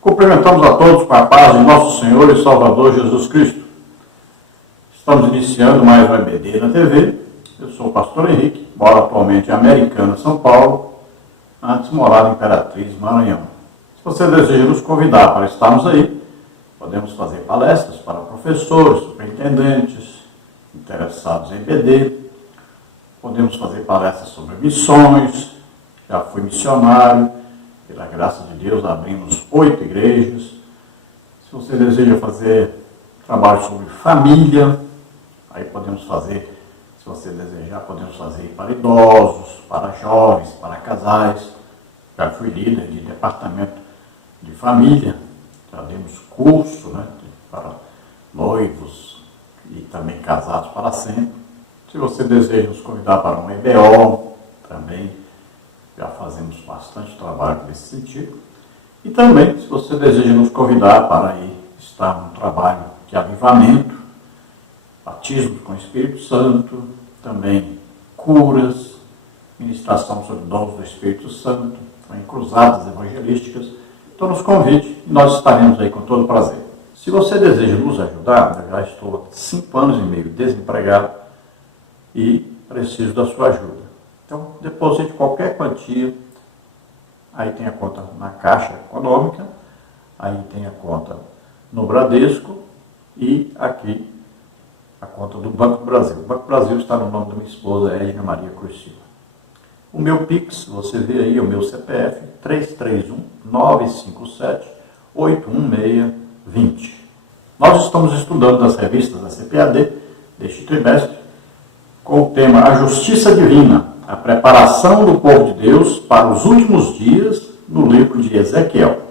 Cumprimentamos a todos com a paz de nosso Senhor e Salvador Jesus Cristo. Estamos iniciando mais um EBD na TV. Eu sou o pastor Henrique, moro atualmente em Americana, São Paulo, antes morava em Imperatriz, Maranhão. Se você deseja nos convidar para estarmos aí, podemos fazer palestras para professores, superintendentes, interessados em EBD. Podemos fazer palestras sobre missões. Já fui missionário. Pela graça de Deus, abrimos 8 igrejas. Se você deseja fazer trabalho sobre família, aí podemos fazer, se você desejar, podemos fazer para idosos, para jovens, para casais. Já fui líder de departamento de família, já demos curso, para noivos e também casados para sempre. Se você deseja nos convidar para um EBO, também já fazemos bastante trabalho nesse sentido. E também, se você deseja nos convidar para ir estar num trabalho de avivamento, batismo com o Espírito Santo, também curas, ministração sobre dons do Espírito Santo, também cruzadas evangelísticas, então nos convide e nós estaremos aí com todo prazer. Se você deseja nos ajudar, eu já estou há 5 anos e meio desempregado e preciso da sua ajuda. Então, deposite qualquer quantia, aí tem a conta na Caixa Econômica, aí tem a conta no Bradesco e aqui a conta do Banco do Brasil. O Banco do Brasil está no nome da minha esposa, Edna Maria Cruz Silva. O meu Pix, você vê aí, o meu CPF, 331-957-816-20. Nós estamos estudando as revistas da CPAD deste trimestre com o tema A Justiça Divina, a preparação do povo de Deus para os últimos dias no livro de Ezequiel.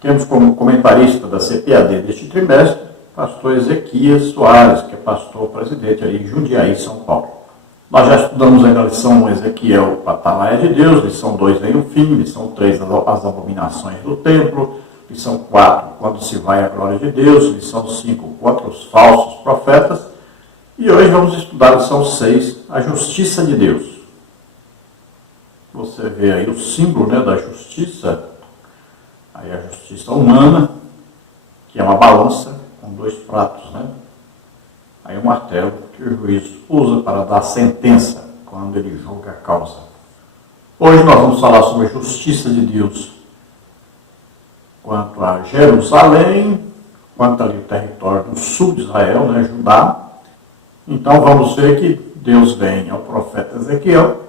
Temos como comentarista da CPAD deste trimestre, pastor Ezequias Soares, que é pastor presidente aí em Jundiaí, São Paulo. Nós já estudamos aí na lição Ezequiel, Atalaia de Deus, lição 2, vem o fim, lição 3, as abominações do templo, lição 4, quando se vai a glória de Deus, lição 5, contra os falsos profetas, e hoje vamos estudar a lição 6, a justiça de Deus. Você vê aí o símbolo da justiça, aí a justiça humana, que é uma balança com 2 pratos, Aí o martelo que o juiz usa para dar sentença quando ele julga a causa. Hoje nós vamos falar sobre a justiça de Deus quanto a Jerusalém, quanto ali o território do sul de Israel, Judá. Então vamos ver que Deus vem ao profeta Ezequiel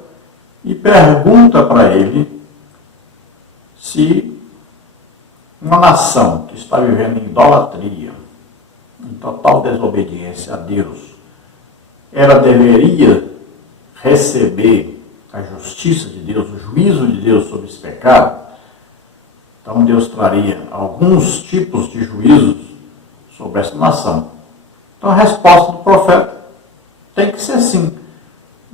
e pergunta para ele se uma nação que está vivendo em idolatria, em total desobediência a Deus, ela deveria receber a justiça de Deus, o juízo de Deus sobre esse pecado. Então Deus traria alguns tipos de juízos sobre essa nação. Então a resposta do profeta tem que ser sim.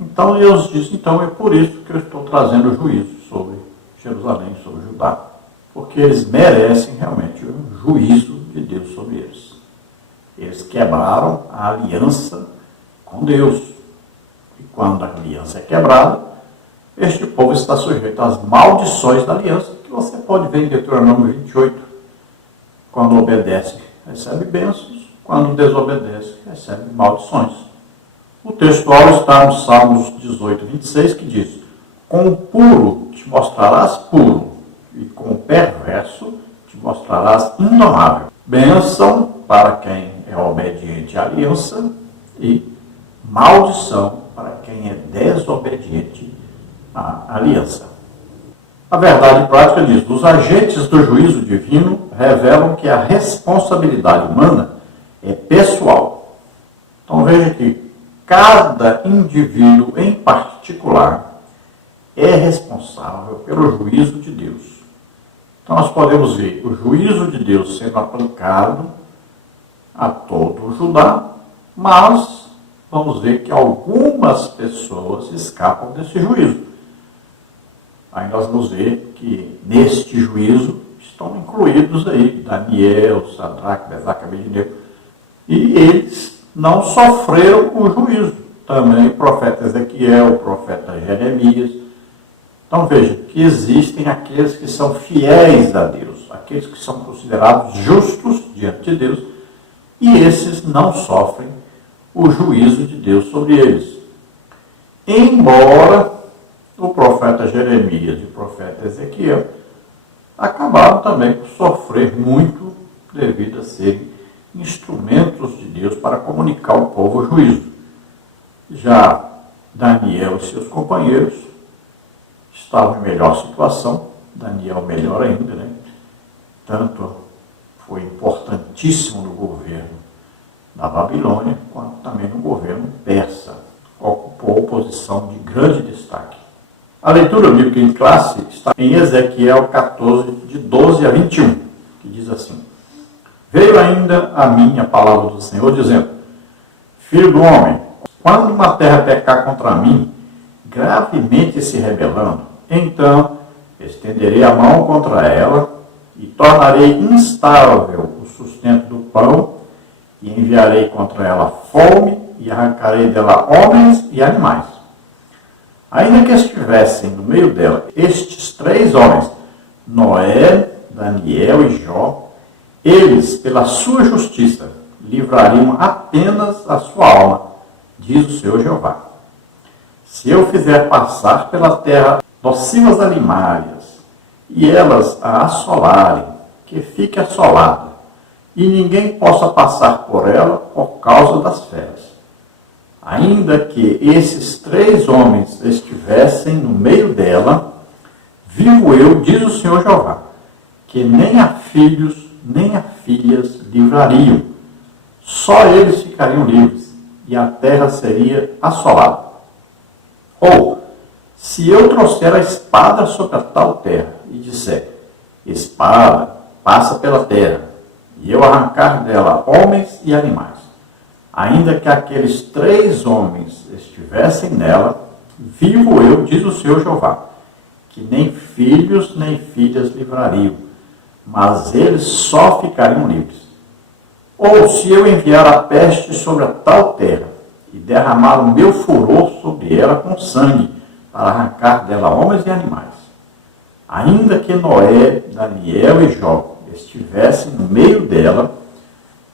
Então Deus diz, então é por isso que eu estou trazendo o juízo sobre Jerusalém, sobre Judá. Porque eles merecem realmente o juízo de Deus sobre eles. Eles quebraram a aliança com Deus. E quando a aliança é quebrada, este povo está sujeito às maldições da aliança, que você pode ver em Deuteronômio 28. Quando obedece, recebe bênçãos. Quando desobedece, recebe maldições. O textual está no Salmos 18, 26, que diz: com o puro te mostrarás puro, e com o perverso te mostrarás indomável. Bênção para quem é obediente à aliança e maldição para quem é desobediente à aliança. A verdade prática diz: os agentes do juízo divino revelam que a responsabilidade humana é pessoal. Então veja que cada indivíduo em particular é responsável pelo juízo de Deus. Então nós podemos ver o juízo de Deus sendo aplicado a todo o Judá, mas vamos ver que algumas pessoas escapam desse juízo. Aí nós vamos ver que neste juízo estão incluídos aí Daniel, Sadraque, Mesaque, Abednego, e eles não sofreram o juízo. Também o profeta Ezequiel, o profeta Jeremias. Então veja que existem aqueles que são fiéis a Deus, aqueles que são considerados justos diante de Deus, e esses não sofrem o juízo de Deus sobre eles. Embora o profeta Jeremias e o profeta Ezequiel acabaram também por sofrer muito devido a serem instrumentos de Deus para comunicar ao povo o juízo. Já Daniel e seus companheiros estavam em melhor situação, Daniel melhor ainda, né? Tanto foi importantíssimo no governo da Babilônia, quanto também no governo persa. Ocupou posição de grande destaque. A leitura bíblica em classe está em Ezequiel 14, de 12 a 21, que diz assim: Veio ainda a mim a palavra do Senhor, dizendo: Filho do homem, quando uma terra pecar contra mim, gravemente se rebelando, então estenderei a mão contra ela e tornarei instável o sustento do pão, e enviarei contra ela fome, e arrancarei dela homens e animais. Ainda que estivessem no meio dela estes 3 homens, Noé, Daniel e Jó, eles, pela sua justiça, livrariam apenas a sua alma, diz o Senhor Jeová. Se eu fizer passar pela terra nocivas alimárias, e elas a assolarem, que fique assolada, e ninguém possa passar por ela por causa das feras. Ainda que esses 3 homens estivessem no meio dela, vivo eu, diz o Senhor Jeová, que nem a filhos nem a filhas livrariam, só eles ficariam livres, e a terra seria assolada. Ou, se eu trouxer a espada sobre a tal terra, e disser: espada, passa pela terra, e eu arrancar dela homens e animais, ainda que aqueles 3 homens estivessem nela, vivo eu, diz o Senhor Jeová, que nem filhos nem filhas livrariam, mas eles só ficariam livres. Ou se eu enviar a peste sobre a tal terra, e derramar o meu furor sobre ela com sangue, para arrancar dela homens e animais, ainda que Noé, Daniel e Jó estivessem no meio dela,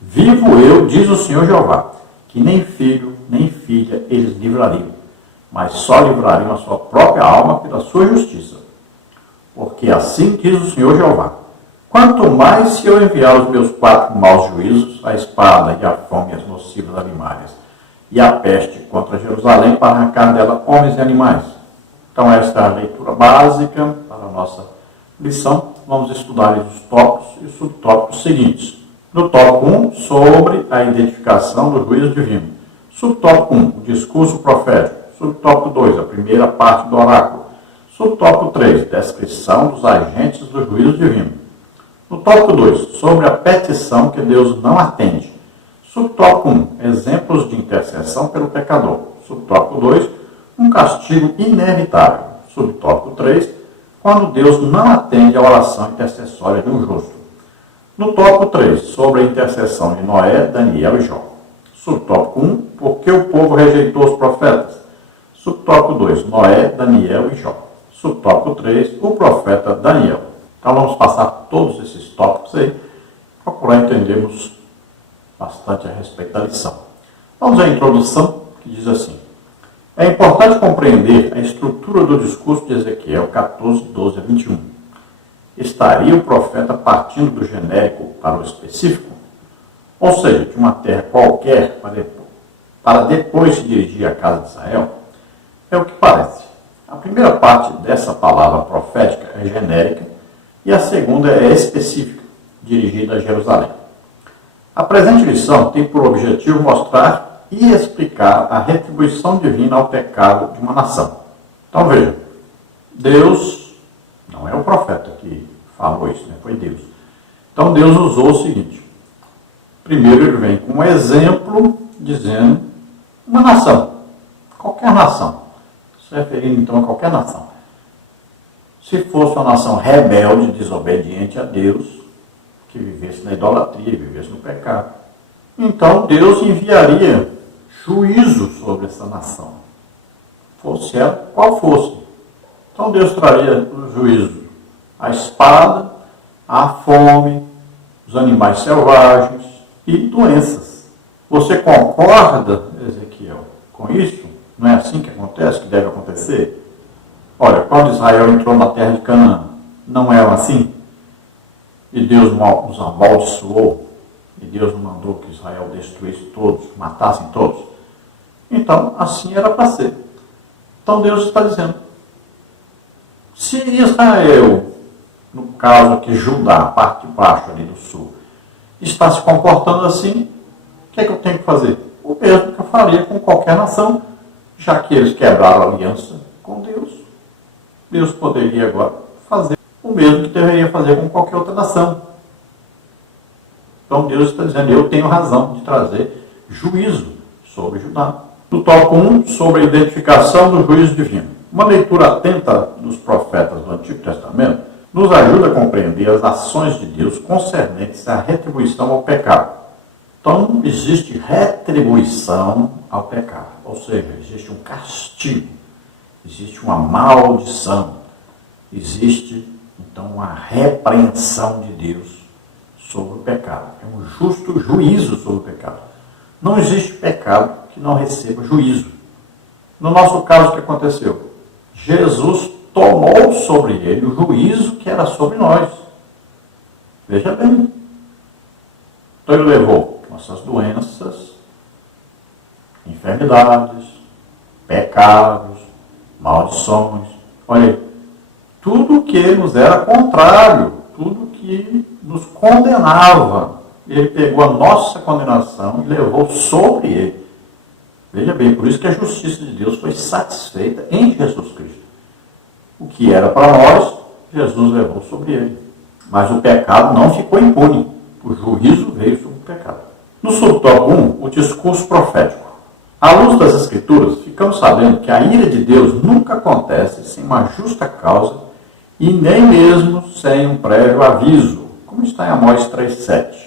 vivo eu, diz o Senhor Jeová, que nem filho nem filha eles livrariam, mas só livrariam a sua própria alma pela sua justiça. Porque assim diz o Senhor Jeová: quanto mais se eu enviar os meus 4 maus juízos, a espada e a fome e as nocivas animais, e a peste contra Jerusalém, para arrancar dela homens e animais. Então esta é a leitura básica para a nossa lição. Vamos estudar os tópicos e os subtópicos seguintes. No tópico 1, sobre a identificação do juízo divino. Subtópico 1, o discurso profético. Subtópico 2, a primeira parte do oráculo. Subtópico 3, descrição dos agentes do juízo divino. No tópico 2, sobre a petição que Deus não atende. Subtópico 1, exemplos de intercessão pelo pecador. Subtópico 2, um castigo inevitável. Subtópico 3, quando Deus não atende a oração intercessória de um justo. No tópico 3, sobre a intercessão de Noé, Daniel e Jó. Subtópico 1, por que o povo rejeitou os profetas? Subtópico 2, Noé, Daniel e Jó. Subtópico 3, o profeta Daniel. Então vamos passar todos esses tópicos aí, procurar entendermos bastante a respeito da lição. Vamos à introdução, que diz assim: é importante compreender a estrutura do discurso de Ezequiel 14, 12 a 21. Estaria o profeta partindo do genérico para o específico? Ou seja, de uma terra qualquer para depois se dirigir à casa de Israel? É o que parece. A primeira parte dessa palavra profética é genérica e a segunda é específica, dirigida a Jerusalém. A presente lição tem por objetivo mostrar e explicar a retribuição divina ao pecado de uma nação. Então veja, Deus, não é o profeta que falou isso, né? Foi Deus. Então Deus usou o seguinte: primeiro ele vem com um exemplo dizendo uma nação, qualquer nação, se referindo então a qualquer nação. Se fosse uma nação rebelde, desobediente a Deus, que vivesse na idolatria, vivesse no pecado, então Deus enviaria juízo sobre essa nação, fosse ela qual fosse. Então Deus traria o juízo, a espada, a fome, os animais selvagens e doenças. Você concorda, Ezequiel, com isso? Não é assim que acontece, que deve acontecer? Olha, quando Israel entrou na terra de Canaã, não era assim? E Deus os amaldiçoou, e Deus não mandou que Israel destruísse todos, matassem todos. Então, assim era para ser. Então Deus está dizendo, se Israel, no caso aqui Judá, a parte de baixo ali do sul, está se comportando assim, o que é que eu tenho que fazer? O mesmo que eu faria com qualquer nação, já que eles quebraram a aliança com Deus. Deus poderia agora fazer o mesmo que deveria fazer com qualquer outra nação. Então Deus está dizendo, eu tenho razão de trazer juízo sobre Judá. No tópico 1, sobre a identificação do juízo divino. Uma leitura atenta dos profetas do Antigo Testamento nos ajuda a compreender as ações de Deus concernentes à retribuição ao pecado. Então, existe retribuição ao pecado, ou seja, existe um castigo, existe uma maldição, existe, então, uma repreensão de Deus sobre o pecado. É um justo juízo sobre o pecado. Não existe pecado que não receba juízo. No nosso caso, o que aconteceu? Jesus tomou sobre ele o juízo que era sobre nós. Veja bem. Então ele levou nossas doenças, enfermidades, pecados, maldições. Olha aí, tudo que nos era contrário, tudo que nos condenava, ele pegou a nossa condenação e levou sobre ele. Veja bem, por isso que a justiça de Deus foi satisfeita em Jesus Cristo. O que era para nós, Jesus levou sobre ele. Mas o pecado não ficou impune. O juízo veio sobre o pecado. No subtópico 1, o discurso profético. À luz das Escrituras, ficamos sabendo que a ira de Deus nunca acontece sem uma justa causa e nem mesmo sem um prévio aviso, como está em Amós 3,7.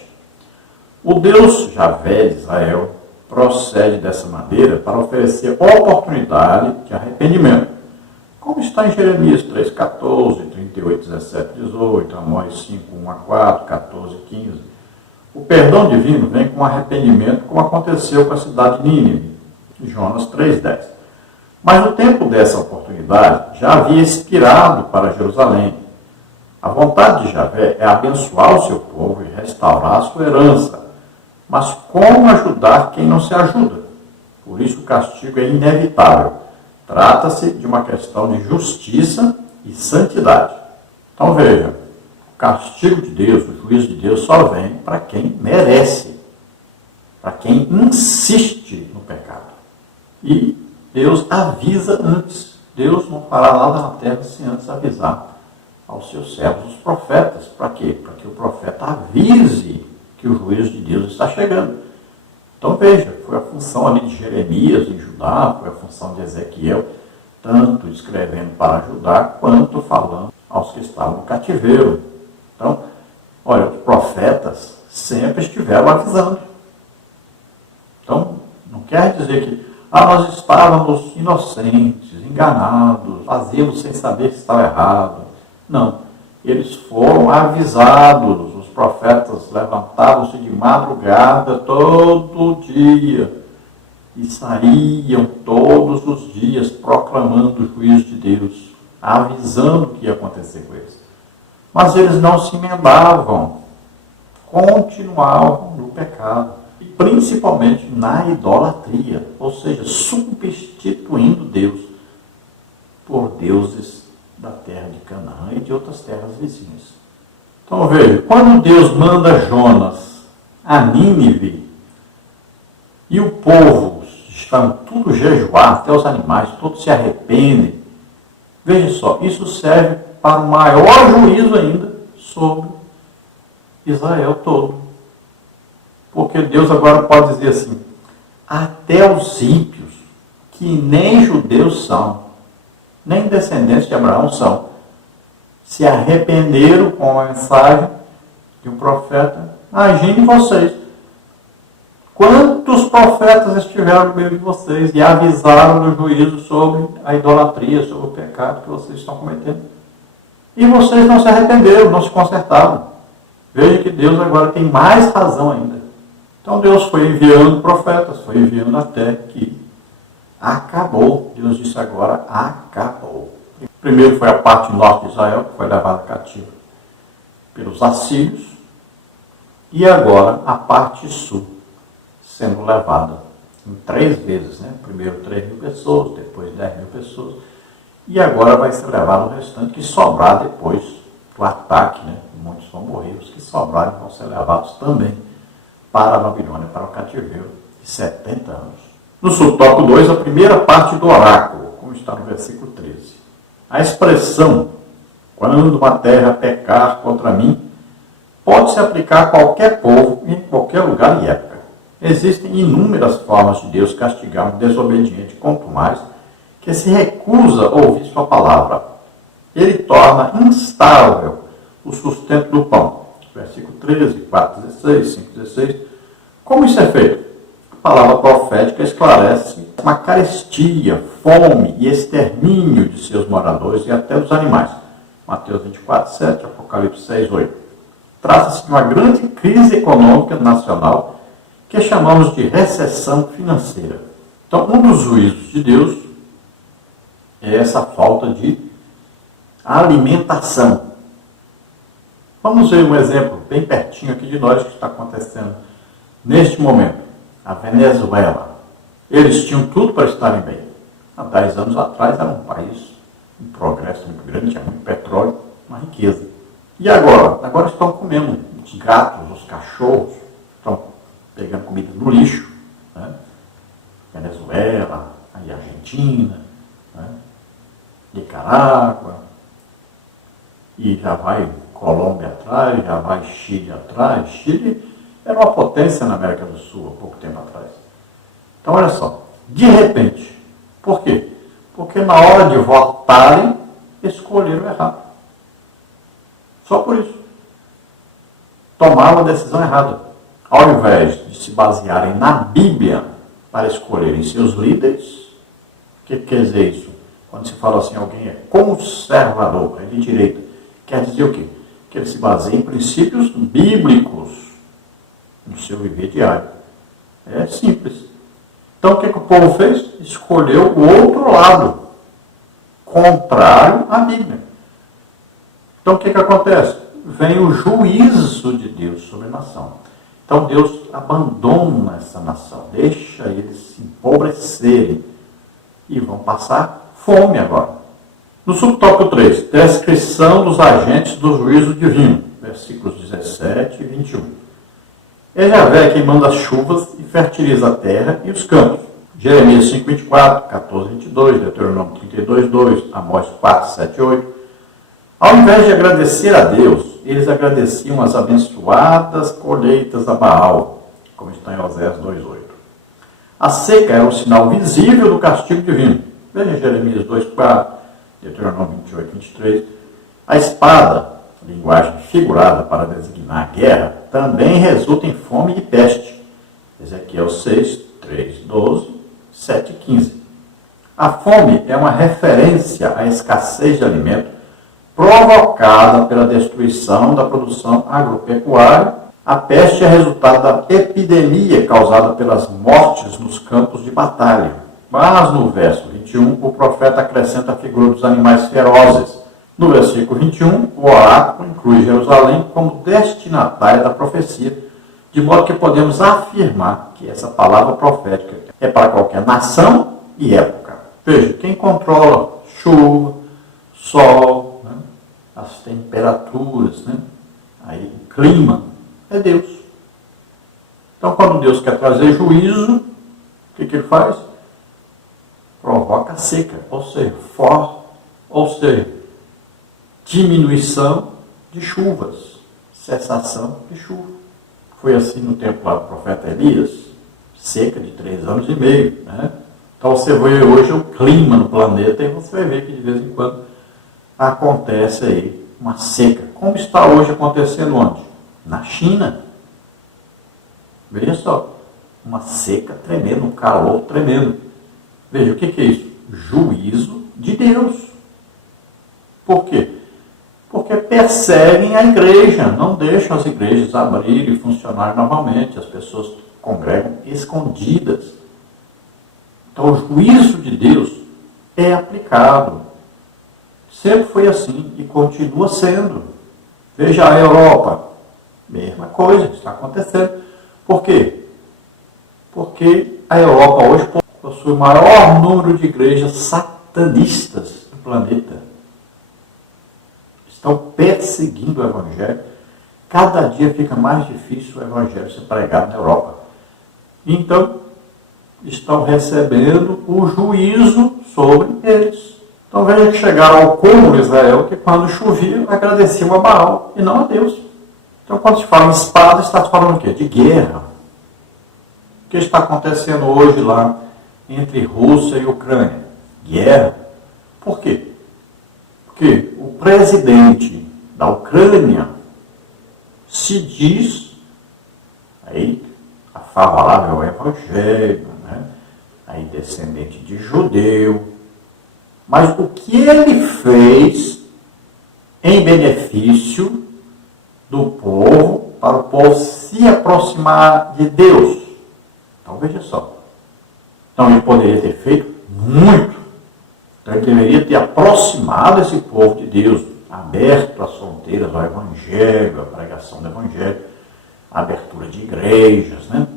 O Deus Javé de Israel procede dessa maneira para oferecer oportunidade de arrependimento, como está em Jeremias 3,14, 38, 17, 18, Amós 5, 1 a 4, 14, 15. O perdão divino vem com arrependimento, como aconteceu com a cidade de Nínive, Jonas 3,10. Mas o tempo dessa oportunidade já havia expirado para Jerusalém. A vontade de Javé é abençoar o seu povo e restaurar a sua herança. Mas como ajudar quem não se ajuda? Por isso o castigo é inevitável. Trata-se de uma questão de justiça e santidade. Então veja, o castigo de Deus, o juízo de Deus só vem para quem merece, para quem insiste no pecado. E Deus avisa antes. Deus não fará nada na terra sem antes avisar aos seus servos, os profetas. Para quê? Para que o profeta avise que o juízo de Deus está chegando. Então veja, foi a função ali de Jeremias em Judá, foi a função de Ezequiel, tanto escrevendo para Judá, quanto falando aos que estavam no cativeiro. Então, olha, os profetas sempre estiveram avisando. Então, não quer dizer que nós estávamos inocentes, enganados, fazíamos sem saber que estava errado. Não, eles foram avisados. Os profetas levantavam-se de madrugada todo dia e saíam todos os dias proclamando o juízo de Deus, avisando o que ia acontecer com eles. Mas eles não se emendavam, continuavam no pecado, e principalmente na idolatria, ou seja, substituindo Deus por deuses da terra de Canaã e de outras terras vizinhas. Então veja, quando Deus manda Jonas a Nínive e o povo está tudo jejuar, até os animais, todos se arrependem, veja só, isso serve para o maior juízo ainda sobre Israel todo. Porque Deus agora pode dizer assim, até os ímpios, que nem judeus são, nem descendentes de Abraão são, se arrependeram com a mensagem de um profeta. Imagine vocês, quantos profetas estiveram no meio de vocês e avisaram do juízo sobre a idolatria, sobre o pecado que vocês estão cometendo. E vocês não se arrependeram, não se consertaram. Veja que Deus agora tem mais razão ainda. Então Deus foi enviando profetas, foi enviando até que acabou. Deus disse agora, acabou. Primeiro foi a parte norte de Israel, que foi levada cativa pelos assírios, e agora a parte sul, sendo levada em 3 vezes, né? Primeiro 3.000 pessoas, depois 10.000 pessoas, e agora vai ser levado o restante, que sobrar depois do ataque, né? Muitos vão morrer, os que sobrarem vão ser levados também para a Babilônia, para o cativeiro de 70 anos. No subtópico 2, a primeira parte do oráculo, como está no versículo 13. A expressão, quando uma terra pecar contra mim, pode se aplicar a qualquer povo, em qualquer lugar e época. Existem inúmeras formas de Deus castigar um desobediente, quanto mais que se recusa a ouvir sua palavra. Ele torna instável o sustento do pão. Versículo 13, 4:16, 5:16. Como isso é feito? A palavra profética esclarece uma carestia, fome e extermínio de seus moradores e até dos animais. Mateus 24:7, Apocalipse 6:8. Trata-se de uma grande crise econômica nacional que chamamos de recessão financeira. Então, um dos juízos de Deus é essa falta de alimentação. Vamos ver um exemplo bem pertinho aqui de nós que está acontecendo neste momento. A Venezuela. Eles tinham tudo para estarem bem. Há 10 anos atrás era um país em progresso muito grande, tinha muito petróleo, uma riqueza. E agora? Agora estão comendo os gatos, os cachorros, estão pegando comida no lixo. Né? Venezuela, aí Argentina, né? Nicarágua, e já vai Colômbia atrás, já vai Chile atrás. Chile era uma potência na América do Sul há pouco tempo atrás. Então, olha só, de repente, por quê? Porque na hora de votarem, escolheram errado. Só por isso. Tomaram a decisão errada. Ao invés de se basearem na Bíblia para escolherem seus líderes, o que quer dizer isso? Quando se fala assim, alguém é conservador, é de direita, quer dizer o quê? Que ele se baseia em princípios bíblicos no seu viver diário. É simples. Então, o que o povo fez? Escolheu o outro lado, contrário à Bíblia. Então, o que acontece? Vem o juízo de Deus sobre a nação. Então, Deus abandona essa nação, deixa eles se empobrecerem e vão passar fome agora. No subtópico 3, descrição dos agentes do juízo divino, versículos 17 e 21. É Javé quem manda as chuvas e fertiliza a terra e os campos. Jeremias 5:24, 14:22, Deuteronômio 32:2, Amós 4:7-8. Ao invés de agradecer a Deus, eles agradeciam as abençoadas colheitas a Baal, como está em Oséias 2:8. A seca era um sinal visível do castigo divino. Veja Jeremias 2:4, Deuteronômio 28:23. A espada, linguagem figurada para designar a guerra, também resulta em fome e peste. Ezequiel 6:3-12, 7:15. A fome é uma referência à escassez de alimento provocada pela destruição da produção agropecuária. A peste é resultado da epidemia causada pelas mortes nos campos de batalha. Mas no verso 21, o profeta acrescenta a figura dos animais ferozes. No versículo 21, o oráculo inclui Jerusalém como destinatária da profecia, de modo que podemos afirmar que essa palavra profética é para qualquer nação e época. Veja, quem controla chuva, sol, né, as temperaturas, né, aí, o clima, é Deus. Então, quando Deus quer trazer juízo, o que ele faz? Provoca seca, ou seja, diminuição de chuvas, cessação de chuva. Foi assim no tempo lá do profeta Elias, seca de 3 anos e meio. Né? Então você vê hoje o clima no planeta e você vai ver que de vez em quando acontece aí uma seca. Como está hoje acontecendo onde? Na China. Veja só, uma seca tremenda, um calor tremendo. Veja, o que é isso? Juízo de Deus. Por quê? Porque perseguem a igreja, não deixam as igrejas abrirem e funcionar normalmente, as pessoas congregam escondidas. Então o juízo de Deus é aplicado. Sempre foi assim e continua sendo. Veja a Europa, mesma coisa está acontecendo. Por quê? Porque a Europa hoje possui o maior número de igrejas satanistas do planeta. Estão perseguindo o Evangelho. Cada dia fica mais difícil o Evangelho ser pregado na Europa. Então, estão recebendo o juízo sobre eles. Então veja que chegaram ao cúmulo Israel, que quando chovia, agradeciam a Baal e não a Deus. Então quando se fala em espada, está se falando o quê? De guerra. O que está acontecendo hoje lá entre Rússia e Ucrânia? Guerra. Por quê? Porque o presidente da Ucrânia se diz aí favorável ao Evangelho, né? Aí descendente de judeu, mas o que ele fez em benefício do povo, para o povo se aproximar de Deus? Então veja só. Então ele poderia ter feito muito. Então ele deveria ter aproximado esse povo de Deus, aberto as fronteiras ao Evangelho, à pregação do Evangelho, a abertura de igrejas, né?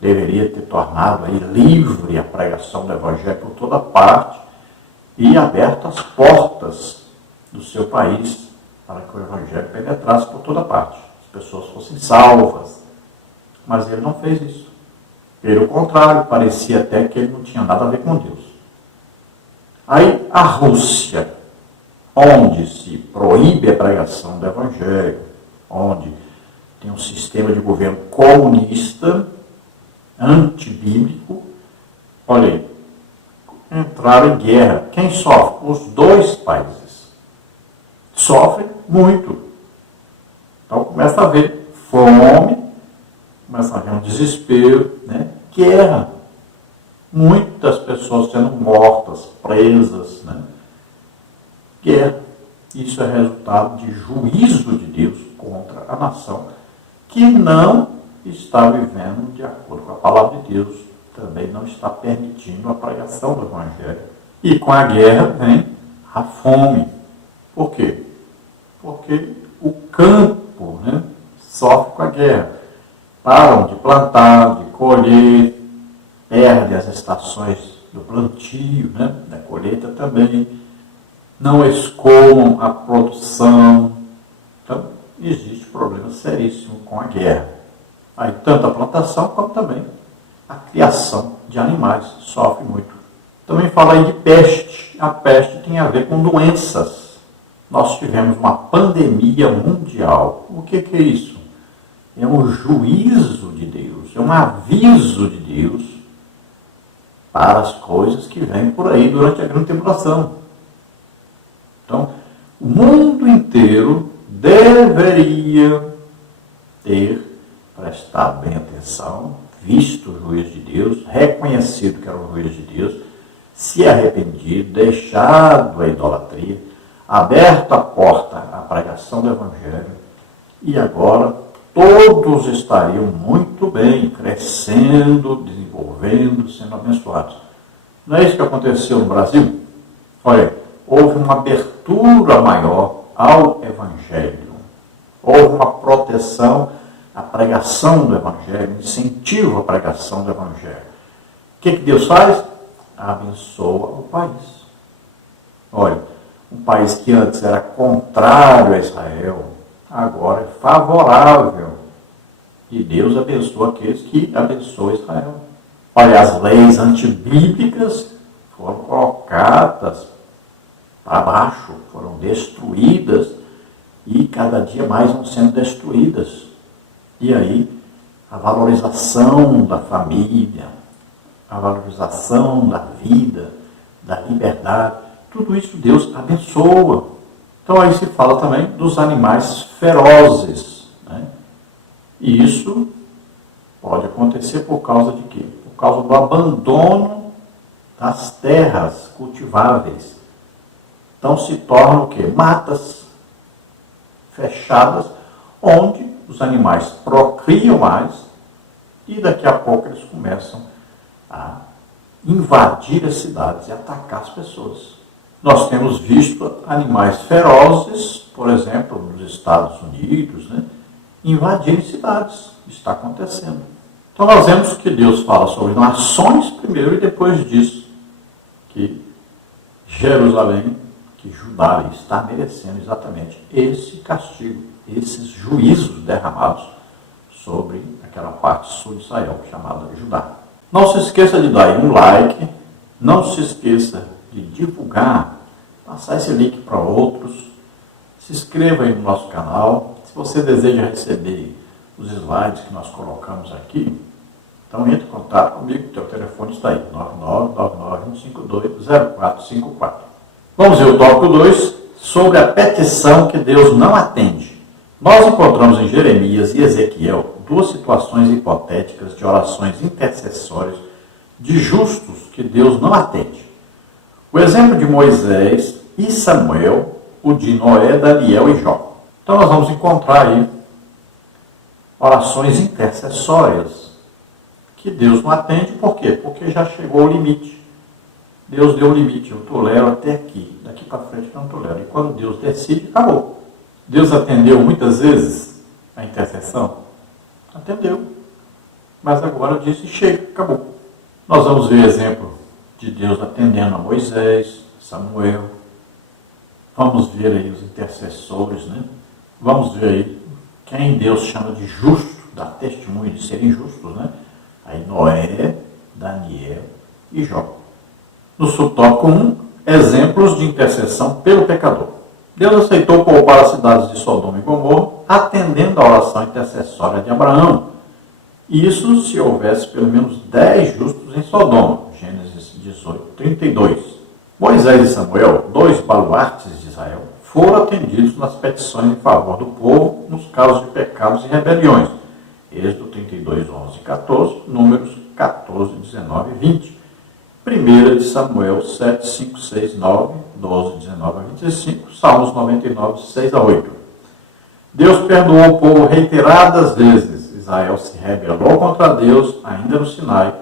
Deveria ter tornado aí livre a pregação do Evangelho por toda parte e aberto as portas do seu país para que o Evangelho penetrasse por toda parte, as pessoas fossem salvas. Mas ele não fez isso. Pelo contrário, parecia até que ele não tinha nada a ver com Deus. Aí a Rússia, onde se proíbe a pregação do Evangelho, onde tem um sistema de governo comunista, antibíblico, olha aí, entraram em guerra. Quem sofre? Os dois países. Sofrem muito. Então começa a haver fome, começa a haver um desespero, né? Guerra. Muitas pessoas sendo mortas, presas, né? Guerra. Isso é resultado de juízo de Deus contra a nação que não está vivendo de acordo com a palavra de Deus, também não está permitindo a pregação do Evangelho. E com a guerra vem a fome. Por quê? Porque o campo, né, sofre com a guerra. Param de plantar, de colher, perdem as estações do plantio, né, da colheita também, não escoam a produção. Então, existe problema seríssimo com a guerra. Aí, tanto a plantação como também a criação de animais sofre muito. Também fala aí de peste. A peste tem a ver com doenças. Nós tivemos uma pandemia mundial. O que é isso? É um juízo de Deus, é um aviso de Deus para as coisas que vêm por aí durante a grande tribulação. Então, o mundo inteiro deveria ter prestado bem atenção, visto o juízo de Deus, reconhecido que era o juízo de Deus, se arrependido, deixado a idolatria, aberto a porta à pregação do Evangelho, e agora todos estariam muito bem, crescendo, desenvolvendo, sendo abençoados. Não é isso que aconteceu no Brasil? Olha, houve uma abertura maior ao Evangelho, houve uma proteção à pregação do Evangelho, incentivo à pregação do Evangelho. O que Deus faz? Abençoa o país. Olha, um país que antes era contrário a Israel, agora é favorável. E Deus abençoa aqueles que abençoam Israel. Olha, as leis antibíblicas foram colocadas para baixo, foram destruídas e cada dia mais vão sendo destruídas. E aí, a valorização da família, a valorização da vida, da liberdade, tudo isso Deus abençoa. Então aí se fala também dos animais ferozes, né? E isso pode acontecer por causa de quê? Por causa do abandono das terras cultiváveis. Então se tornam o quê? Matas fechadas, onde os animais procriam mais e daqui a pouco eles começam a invadir as cidades e atacar as pessoas. Nós temos visto animais ferozes, por exemplo, nos Estados Unidos, invadirem cidades. Isso está acontecendo. Então nós vemos que Deus fala sobre nações primeiro e depois diz que Jerusalém, que Judá está merecendo exatamente esse castigo, esses juízos derramados sobre aquela parte sul de Israel, chamada Judá. Não se esqueça de dar um like, não se esqueça de divulgar, passar esse link para outros, se inscreva aí no nosso canal. Se você deseja receber os slides que nós colocamos aqui, então entre em contato comigo, o teu telefone está aí, 99951520454. Vamos ver o tópico 2, sobre a petição que Deus não atende. Nós encontramos em Jeremias e Ezequiel duas situações hipotéticas de orações intercessórias de justos que Deus não atende. O exemplo de Moisés e Samuel, o de Noé, Daniel e Jó. Então nós vamos encontrar aí orações intercessórias que Deus não atende. Por quê? Porque já chegou o limite. Deus deu o limite, eu tolero até aqui, daqui para frente eu não tolero. E quando Deus decide, acabou. Deus atendeu muitas vezes a intercessão? Atendeu. Mas agora disse, chega, acabou. Nós vamos ver exemplo de Deus atendendo a Moisés, Samuel. Vamos ver aí os intercessores, Vamos ver aí quem Deus chama de justo, dá testemunho de serem justos, Aí Noé, Daniel e Jó. No subtópico 1, exemplos de intercessão pelo pecador. Deus aceitou poupar as cidades de Sodoma e Gomorra, atendendo a oração intercessória de Abraão. Isso se houvesse pelo menos 10 justos em Sodoma. Gênesis 18:32. Moisés e Samuel, dois baluartes de Israel, foram atendidos nas petições em favor do povo nos casos de pecados e rebeliões. Êxodo 32, 11 e 14, Números 14, 19 e 20. 1 de Samuel 7, 5, 6, 9, 12, 19 a 25, Salmos 99, 6 a 8. Deus perdoou o povo reiteradas vezes. Israel se rebelou contra Deus, ainda no Sinai,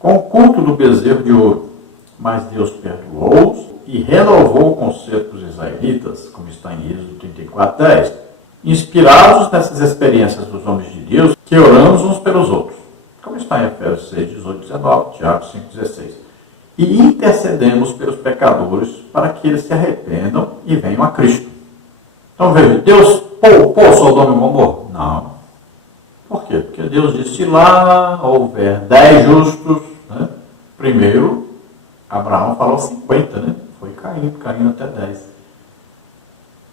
com o culto do bezerro de ouro. Mas Deus perdoou-os e renovou o conserto dos israelitas, como está em Êxodo 34, 10. Inspirados nessas experiências dos homens de Deus, que oramos uns pelos outros, como está em Efésios 6, 18, 19, Tiago 5, 16. E intercedemos pelos pecadores para que eles se arrependam e venham a Cristo. Então veja, Deus poupou Sodoma e Gomorra? Não. Por quê? Porque Deus disse, se lá houver 10 justos, primeiro Abraão falou 50, foi caindo até 10.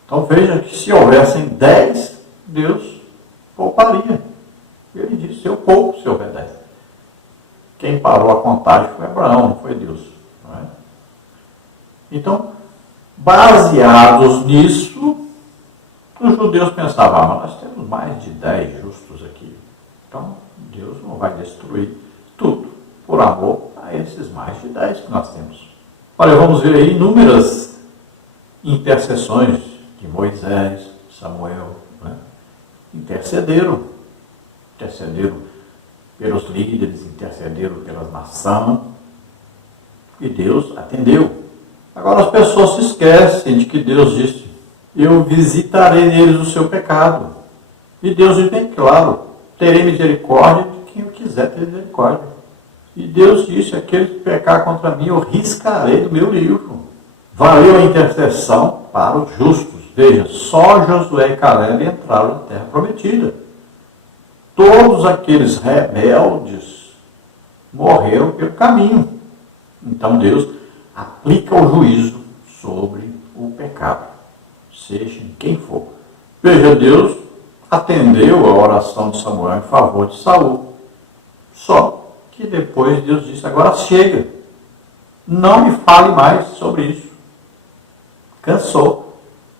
Então veja que se houvessem 10, Deus pouparia. Ele disse, eu poupo se houver 10. Quem parou a contagem foi Abraão, não foi Deus. Não é? Então, baseados nisso, os judeus pensavam, mas nós temos mais de 10 justos aqui. Então, Deus não vai destruir tudo por amor a esses mais de 10 que nós temos. Olha, vamos ver aí inúmeras intercessões de Moisés, Samuel. Intercederam pelos líderes, intercederam pela nação, e Deus atendeu. Agora as pessoas se esquecem de que Deus disse, eu visitarei neles o seu pecado. E Deus diz bem claro, terei misericórdia de quem eu quiser ter misericórdia. E Deus disse, aquele que pecar contra mim, eu riscarei do meu livro. Valeu a intercessão para os justos. Veja, só Josué e Caleb entraram na terra prometida. Todos aqueles rebeldes morreram pelo caminho. Então Deus aplica o juízo sobre o pecado, seja em quem for. Veja, Deus atendeu a oração de Samuel em favor de Saul. Só que depois Deus disse, agora chega. Não me fale mais sobre isso. Cansou.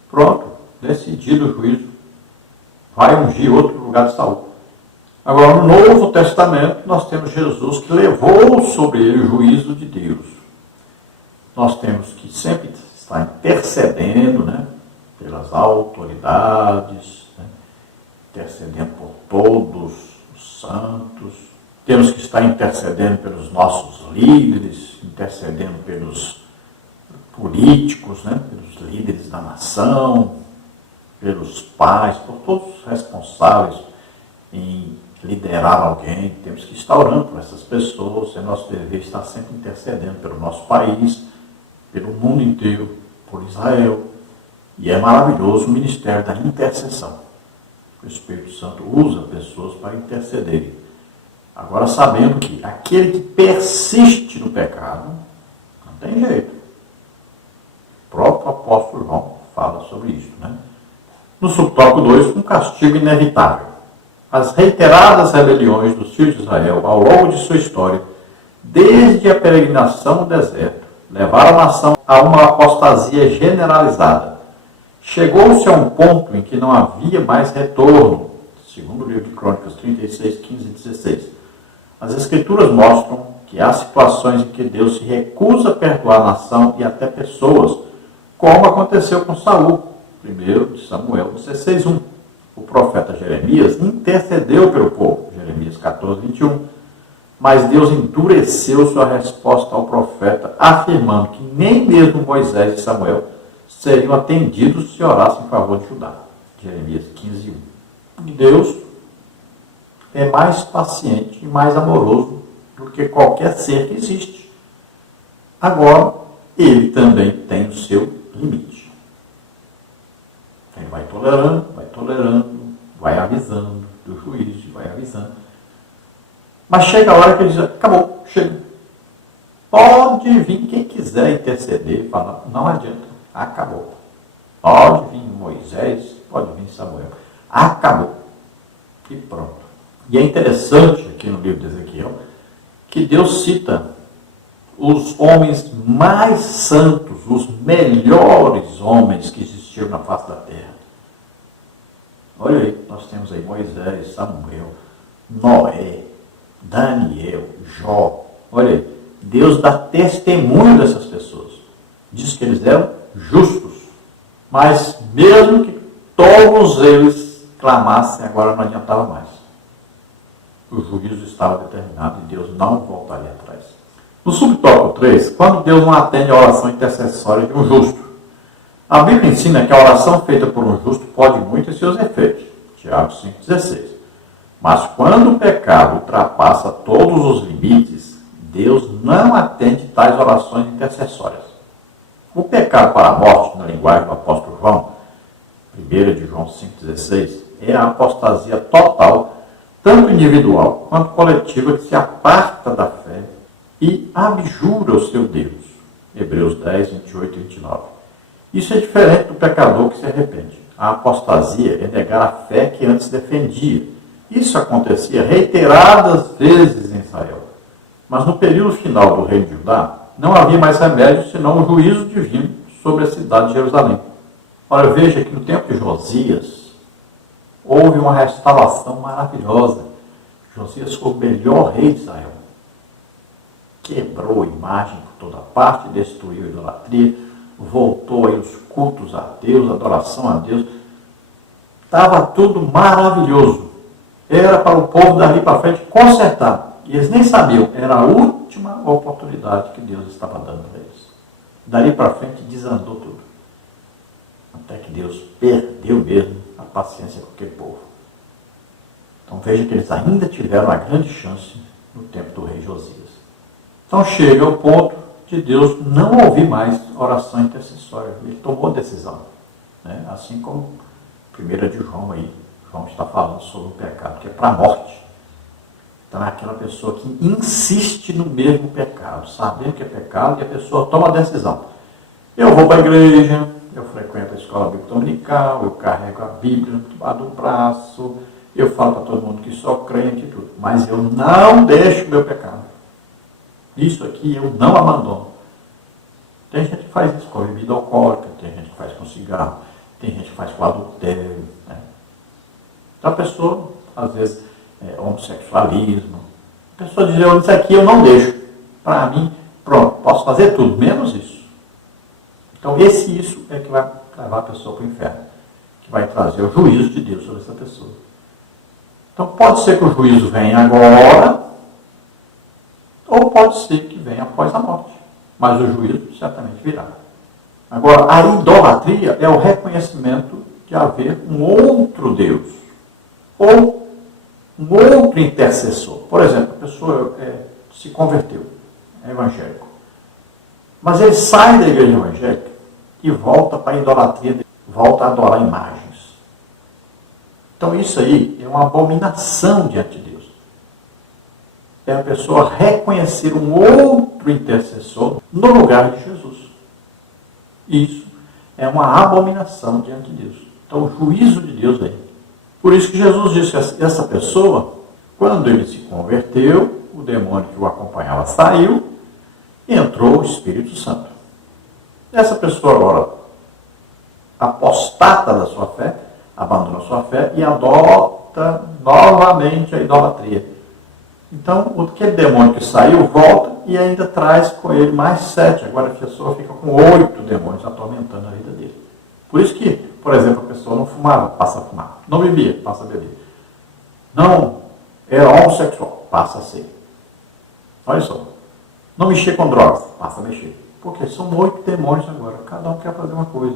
Pronto. Decidido o juízo. Vai ungir outro lugar de Saul. Agora, no Novo Testamento, nós temos Jesus que levou sobre ele o juízo de Deus. Nós temos que sempre está intercedendo, né, pelas autoridades, né, intercedendo por todos os santos. Temos que estar intercedendo pelos nossos líderes, intercedendo pelos políticos, né, pelos líderes da nação, pelos pais, por todos os responsáveis em liderar alguém. Temos que estar orando por essas pessoas. É nosso dever estar sempre intercedendo pelo nosso país, pelo mundo inteiro, por Israel. E é maravilhoso o ministério da intercessão. O Espírito Santo usa pessoas para intercederem. Agora, sabendo que aquele que persiste no pecado, não tem jeito. O próprio apóstolo João fala sobre isso, né? No subtópico 2, um castigo inevitável. As reiteradas rebeliões dos filhos de Israel ao longo de sua história, desde a peregrinação no deserto, levaram a nação a uma apostasia generalizada. Chegou-se a um ponto em que não havia mais retorno, segundo o livro de Crônicas 36, 15 e 16. As Escrituras mostram que há situações em que Deus se recusa a perdoar a nação e até pessoas, como aconteceu com Saul, 1 Samuel 16:1. O profeta Jeremias intercedeu pelo povo, Jeremias 14:21. Mas Deus endureceu sua resposta ao profeta, afirmando que nem mesmo Moisés e Samuel seriam atendidos se orassem em favor de Judá, Jeremias 15:1. E Deus é mais paciente e mais amoroso do que qualquer ser que existe. Agora, ele também tem o seu limite. Ele vai tolerando, vai avisando do juízo, vai avisando. Mas chega a hora que ele diz, acabou, chega. Pode vir quem quiser interceder, falar, não adianta, acabou. Pode vir Moisés, pode vir Samuel. Acabou. E pronto. E é interessante aqui no livro de Ezequiel que Deus cita os homens mais santos, os melhores homens que existiram na face da terra. Olha aí, nós temos aí Moisés, Samuel, Noé, Daniel, Jó. Olha aí, Deus dá testemunho dessas pessoas. Diz que eles eram justos. Mas mesmo que todos eles clamassem, agora não adiantava mais. O juízo estava determinado e Deus não voltaria atrás. No subtópico 3, quando Deus não atende a oração intercessória de um justo. A Bíblia ensina que a oração feita por um justo pode muito em seus efeitos. Tiago 5,16. Mas quando o pecado ultrapassa todos os limites, Deus não atende tais orações intercessórias. O pecado para a morte, na linguagem do apóstolo João, 1 de João 5,16, é a apostasia total, tanto individual quanto coletiva, que se aparta da fé e abjura o seu Deus. Hebreus 10, 28 e 29. Isso é diferente do pecador que se arrepende. A apostasia é negar a fé que antes defendia. Isso acontecia reiteradas vezes em Israel. Mas no período final do reino de Judá, não havia mais remédio senão o juízo divino sobre a cidade de Jerusalém. Ora, veja que no tempo de Josias, houve uma restauração maravilhosa. Josias foi o melhor rei de Israel. Quebrou a imagem por toda parte, destruiu a idolatria, voltou aí os cultos a Deus, a adoração a Deus. Estava tudo maravilhoso. Era para o povo dali para frente consertar. E eles nem sabiam, era a última oportunidade que Deus estava dando para eles. Dali para frente desandou tudo. Até que Deus perdeu mesmo a paciência com aquele povo. Então veja que eles ainda tiveram uma grande chance no tempo do rei Josias. Então chega ao ponto de Deus não ouvir mais oração intercessória. Ele tomou a decisão. Né? Assim como 1 de João aí, João está falando sobre o pecado, que é para a morte. Então é aquela pessoa que insiste no mesmo pecado, sabendo que é pecado, e a pessoa toma a decisão. Eu vou para a igreja, eu frequento a escola bíblica dominical, eu carrego a Bíblia debaixo do braço, eu falo para todo mundo que sou crente e tudo, mas eu não deixo o meu pecado. Isso aqui eu não abandono. Tem gente que faz isso com a bebida alcoólica, tem gente que faz com cigarro, tem gente que faz com adultério. Né? Então a pessoa, às vezes, homossexualismo. A pessoa diz, isso aqui eu não deixo. Para mim, pronto, posso fazer tudo, menos isso. Então isso é que vai levar a pessoa para o inferno, que vai trazer o juízo de Deus sobre essa pessoa. Então pode ser que o juízo venha agora, ou pode ser que venha após a morte. Mas o juízo certamente virá. Agora, a idolatria é o reconhecimento de haver um outro Deus, ou um outro intercessor. Por exemplo, a pessoa se converteu, é evangélico, mas ele sai da igreja evangélica e volta para a idolatria, volta a adorar imagens. Então isso aí é uma abominação diante de Deus. É a pessoa reconhecer um outro intercessor no lugar de Jesus. Isso é uma abominação diante de Deus. Então o juízo de Deus vem. Por isso que Jesus disse que essa pessoa, quando ele se converteu, o demônio que o acompanhava saiu e entrou o Espírito Santo. Essa pessoa agora apostata da sua fé, abandona a sua fé e adota novamente a idolatria. Então, aquele demônio que saiu volta e ainda traz com ele mais 7. Agora a pessoa fica com 8 demônios atormentando a vida dele. Por isso que, por exemplo, a pessoa não fumava, passa a fumar. Não bebia, passa a beber. Não era homossexual, passa a ser. Olha só. Não mexer com drogas, passa a mexer. Porque são 8 demônios agora. Cada um quer fazer uma coisa.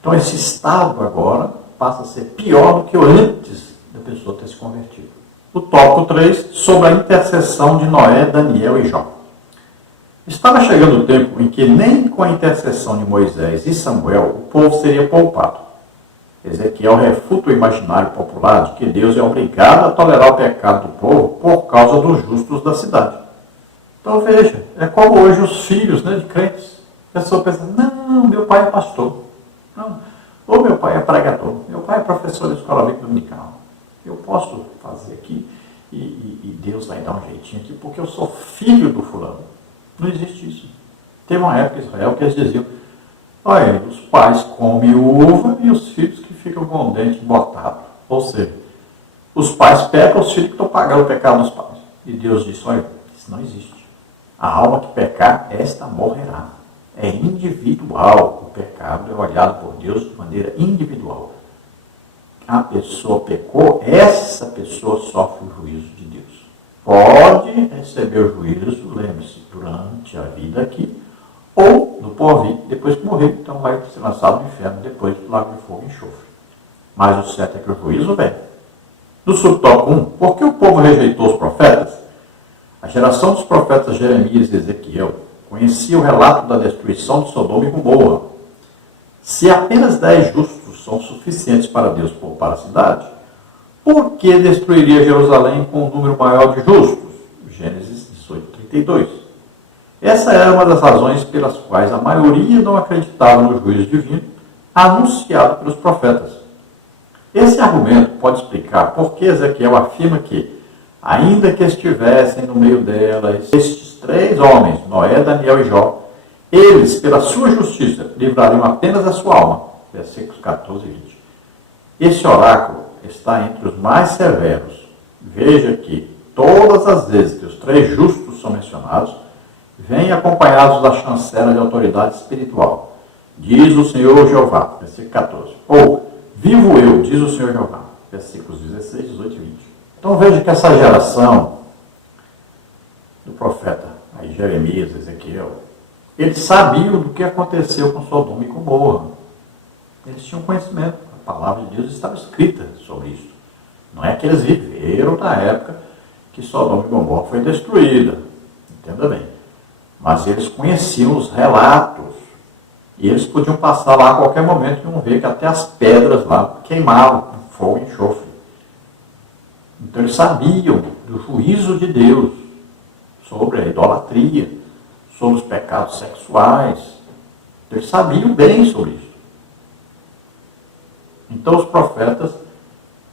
Então esse estado agora passa a ser pior do que antes da pessoa ter se convertido. O tópico 3, sobre a intercessão de Noé, Daniel e Jó. Estava chegando o tempo em que nem com a intercessão de Moisés e Samuel o povo seria poupado. Ezequiel refuta o imaginário popular de que Deus é obrigado a tolerar o pecado do povo por causa dos justos da cidade. Então veja, é como hoje os filhos de crentes. A pessoa pensa, não, meu pai é pastor. Não, ou meu pai é pregador. Meu pai é professor de escola bíblica dominical. Eu posso fazer aqui e Deus vai dar um jeitinho aqui porque eu sou filho do fulano. Não existe isso. Teve uma época em Israel que eles diziam, olha, os pais comem uva e os filhos que ficam com o dente botado. Ou seja, os pais pecam, os filhos que estão pagando o pecado dos pais. E Deus disse, olha, isso não existe. A alma que pecar, esta morrerá. É individual. O pecado é olhado por Deus de maneira individual. A pessoa pecou, essa pessoa sofre o juízo de Deus. Pode receber o juízo, lembre-se, durante a vida aqui, ou no porvir, depois que morrer, então vai ser lançado no inferno, depois do lago de fogo e enxofre. Mas o certo é que o juízo vem. No subtópico 1, por que o povo rejeitou os profetas? A geração dos profetas Jeremias e Ezequiel conhecia o relato da destruição de Sodoma e Gomorra. Se apenas 10 justos são suficientes para Deus poupar a cidade, por que destruiria Jerusalém com um número maior de justos? Gênesis 18:32. Essa era uma das razões pelas quais a maioria não acreditava no juízo divino anunciado pelos profetas. Esse argumento pode explicar por que Ezequiel afirma que, ainda que estivessem no meio delas estes 3 homens, Noé, Daniel e Jó, eles, pela sua justiça, livrariam apenas a sua alma. Versículos 14 e 20. Esse oráculo está entre os mais severos. Veja que todas as vezes que os 3 justos são mencionados, vêm acompanhados da chancela de autoridade espiritual. Diz o Senhor Jeová, versículo 14. Ou, vivo eu, diz o Senhor Jeová, versículos 16, 18 e 20. Então veja que essa geração do profeta, aí Jeremias, Ezequiel, eles sabiam do que aconteceu com Sodoma e Gomorra. Eles tinham conhecimento. A palavra de Deus estava escrita sobre isso. Não é que eles viveram na época que Sodoma e Gomorra foi destruída. Entenda bem. Mas eles conheciam os relatos. E eles podiam passar lá a qualquer momento e iam ver que até as pedras lá queimavam com fogo e enxofre. Então eles sabiam do juízo de Deus sobre a idolatria, sobre os pecados sexuais. Eles sabiam bem sobre isso. Então os profetas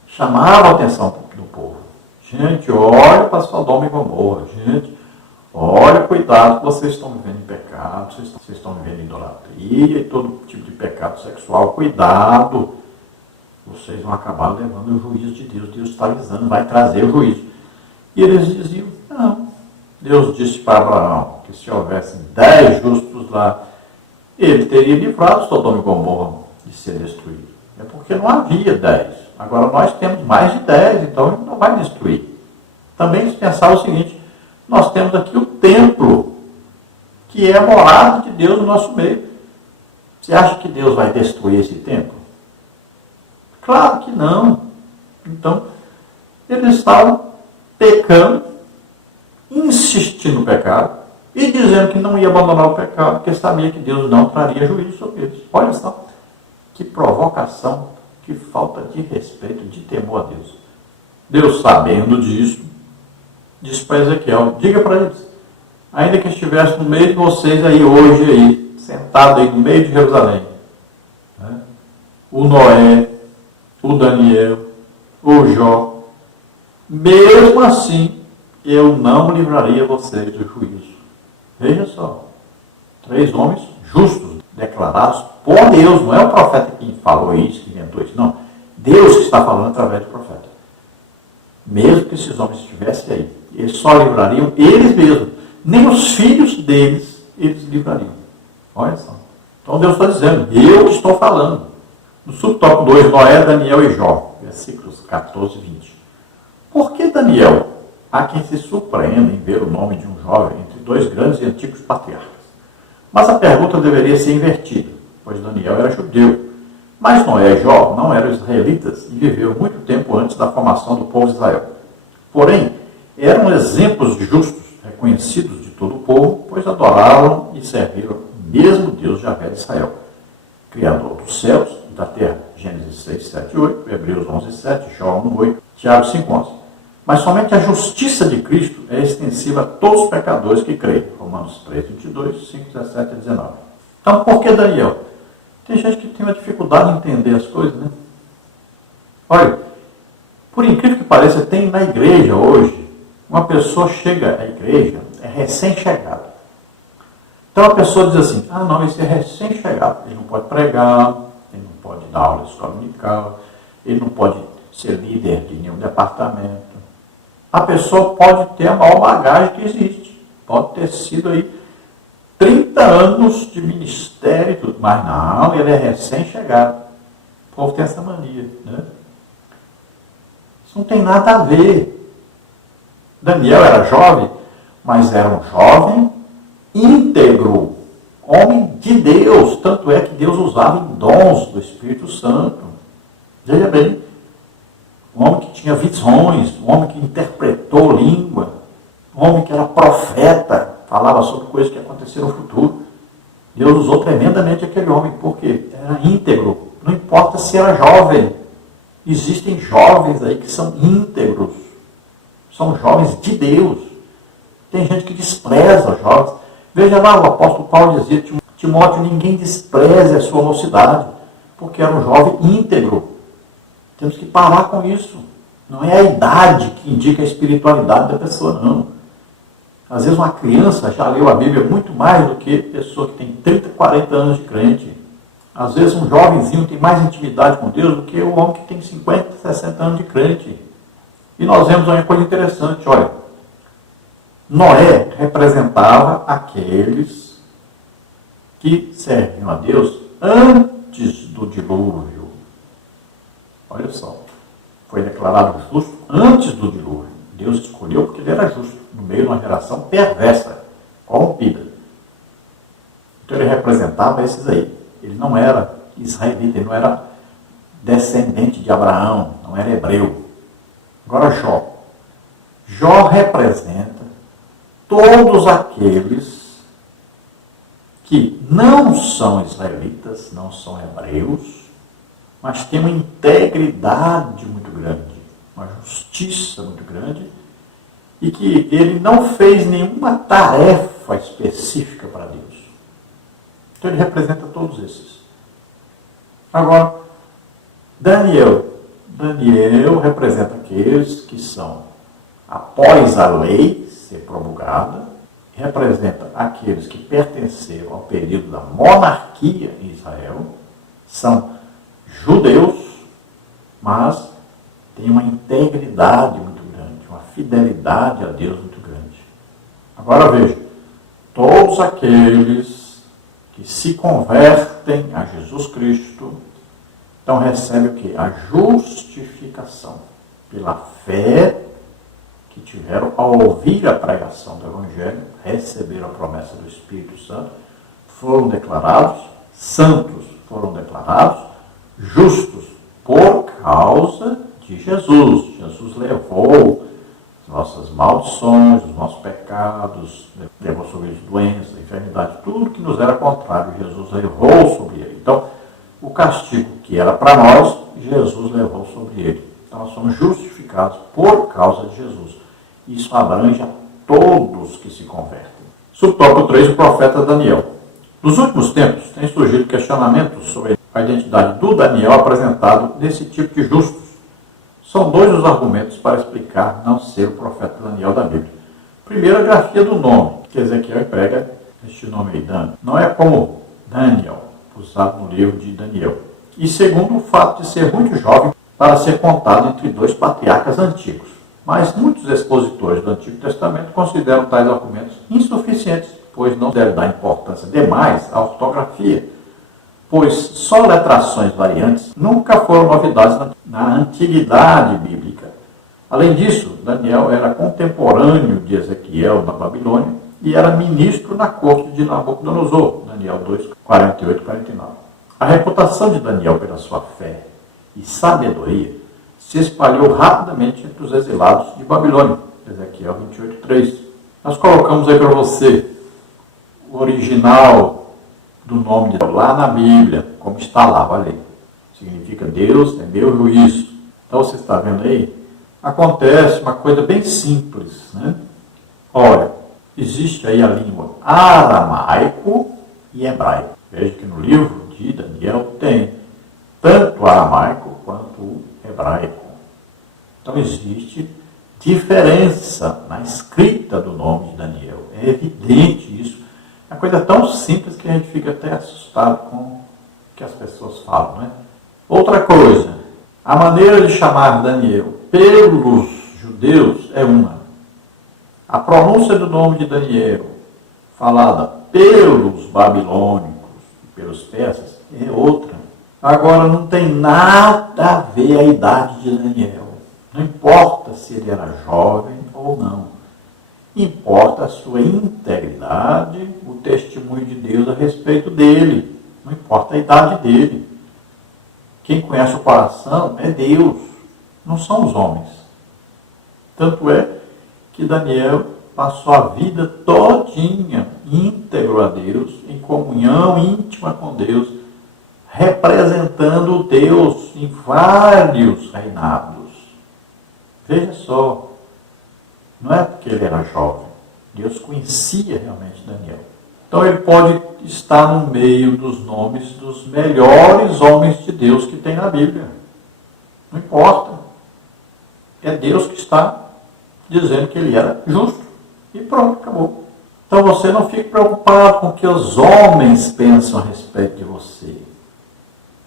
chamavam a atenção do povo. Gente, olha para Sodoma e Gomorra. Gente, olha, cuidado que vocês estão vivendo em pecado, vocês estão vivendo em idolatria e todo tipo de pecado sexual. Cuidado, vocês vão acabar levando o juízo de Deus. Deus está avisando, vai trazer o juízo. E eles diziam, não. Deus disse para Abraão que se houvessem 10 justos lá, ele teria livrado Sodoma e Gomorra de ser destruído. É porque não havia 10. Agora nós temos mais de 10, então ele não vai destruir. Também se pensar o seguinte, nós temos aqui o templo, que é a morada de Deus no nosso meio. Você acha que Deus vai destruir esse templo? Claro que não. Então, eles estavam pecando, insistindo no pecado, e dizendo que não ia abandonar o pecado, porque sabia que Deus não traria juízo sobre eles. Olha só, que provocação, que falta de respeito, de temor a Deus. Deus, sabendo disso, disse para Ezequiel, diga para eles, ainda que estivesse no meio de vocês aí hoje, aí, sentado aí no meio de Jerusalém, né? O Noé, o Daniel, o Jó, mesmo assim, eu não livraria vocês do juízo. Veja só, 3 homens justos, declarados por Deus, não é o profeta que falou isso, que inventou isso, não. Deus que está falando através do profeta. Mesmo que esses homens estivessem aí, eles só livrariam eles mesmos, nem os filhos deles, eles livrariam. Olha só. Então Deus está dizendo, eu que estou falando. No subtópico 2, Noé, Daniel e Jó, versículos 14 e 20. Por que Daniel? Há quem se surpreenda em ver o nome de um jovem entre 2 grandes e antigos patriarcas. Mas a pergunta deveria ser invertida, pois Daniel era judeu. Mas Noé e Jó não eram israelitas e viveram muito tempo antes da formação do povo de Israel. Porém, eram exemplos justos, reconhecidos de todo o povo, pois adoravam e serviram o mesmo Deus Javé de Israel, Criador dos céus e da terra. Gênesis 6, 7 e 8, Hebreus 11, 7, Jó 1, 8, Tiago 5, 11. Mas somente a justiça de Cristo é extensiva a todos os pecadores que creem. Romanos 3, 22, 5, 17 e 19. Então, por que Daniel? Tem gente que tem uma dificuldade em entender as coisas, né? Olha, por incrível que pareça, tem na igreja hoje, uma pessoa chega à igreja, é recém-chegado. Então a pessoa diz assim, não, esse é recém-chegado, ele não pode pregar, ele não pode dar aula de escola dominical, ele não pode ser líder de nenhum departamento. A pessoa pode ter a maior bagagem que existe, pode ter sido aí 30 anos de ministério e tudo, mas não, ele é recém-chegado. O povo tem essa mania, né? Isso não tem nada a ver. Daniel era jovem, mas era um jovem íntegro, homem de Deus, tanto é que Deus usava em dons do Espírito Santo. Veja bem, um homem que tinha visões, um homem que interpretou língua, um homem que era profeta, falava sobre coisas que aconteceram no futuro. Deus usou tremendamente aquele homem, porque era íntegro, não importa se era jovem. Existem jovens aí que são íntegros, são jovens de Deus. Tem gente que despreza os jovens. Veja lá, o apóstolo Paulo dizia, Timóteo, ninguém despreze a sua mocidade, porque era um jovem íntegro. Temos que parar com isso. Não é a idade que indica a espiritualidade da pessoa, não. Às vezes uma criança já leu a Bíblia muito mais do que pessoa que tem 30, 40 anos de crente. Às vezes um jovenzinho tem mais intimidade com Deus do que o homem que tem 50, 60 anos de crente. E nós vemos uma coisa interessante, olha. Noé representava aqueles que serviam a Deus antes do dilúvio. Olha só, foi declarado justo antes do dilúvio. Deus escolheu porque ele era justo, no meio de uma geração perversa, corrompida. Então ele representava esses aí. Ele não era israelita, ele não era descendente de Abraão, não era hebreu. Agora Jó. Jó representa todos aqueles que não são israelitas, não são hebreus, mas têm uma integridade muito grande, uma justiça muito grande, e que ele não fez nenhuma tarefa específica para Deus. Então ele representa todos esses. Agora, Daniel representa aqueles que são, após a lei ser promulgada, representa aqueles que pertenceram ao período da monarquia em Israel, são judeus, mas têm uma integridade muito grande, uma fidelidade a Deus muito grande. Agora veja, todos aqueles que se convertem a Jesus Cristo, então recebem o quê? A justificação pela fé que tiveram ao ouvir a pregação do Evangelho, receberam a promessa do Espírito Santo, foram declarados santos, foram declarados justos por causa de Jesus. Jesus levou as nossas maldições, os nossos pecados, levou sobre eles doença, enfermidade, tudo que nos era contrário, Jesus levou sobre ele. Então, o castigo que era para nós, Jesus levou sobre ele. Então, nós somos justificados por causa de Jesus. Isso abrange a todos que se convertem. Subtópico 3, o profeta Daniel. Nos últimos tempos, tem surgido questionamentos sobre a identidade do Daniel apresentado nesse tipo de justos. São dois os argumentos para explicar não ser o profeta Daniel da Bíblia. Primeiro, a grafia do nome, que Ezequiel emprega este nome aí, Dan. Não é como Daniel, usado no livro de Daniel. E segundo, o fato de ser muito jovem para ser contado entre dois patriarcas antigos. Mas muitos expositores do Antigo Testamento consideram tais argumentos insuficientes, pois não deve dar importância demais à ortografia, pois só letrações variantes nunca foram novidades na antiguidade bíblica. Além disso, Daniel era contemporâneo de Ezequiel na Babilônia e era ministro na corte de Nabucodonosor, Daniel 2, 48 e 49. A reputação de Daniel pela sua fé e sabedoria se espalhou rapidamente entre os exilados de Babilônia, Ezequiel 28, 3. Nós colocamos aí para você o original do nome de Deus lá na Bíblia, como está lá, olha aí. Significa Deus é meu juízo. Então você está vendo aí? Acontece uma coisa bem simples, né? Olha, existe aí a língua aramaico e hebraico. Veja que no livro de Daniel tem tanto aramaico quanto o hebraico. Então existe diferença na escrita do nome de Daniel. É evidente isso. É uma coisa tão simples que a gente fica até assustado com o que as pessoas falam, né? Outra coisa, a maneira de chamar Daniel pelos judeus é uma. A pronúncia do nome de Daniel, falada pelos babilônicos e pelos persas, é outra. Agora, não tem nada a ver a idade de Daniel. Não importa se ele era jovem ou não. Importa a sua integridade, o testemunho de Deus a respeito dele. Não importa a idade dele. Quem conhece o coração é Deus, não são os homens. Tanto é que Daniel passou a vida todinha íntegro a Deus, em comunhão íntima com Deus, representando Deus em vários reinados. Veja só, não é porque ele era jovem, Deus conhecia realmente Daniel. Então ele pode estar no meio dos nomes dos melhores homens de Deus que tem na Bíblia. Não importa. É Deus que está dizendo que ele era justo. E pronto, acabou. Então você não fique preocupado com o que os homens pensam a respeito de você.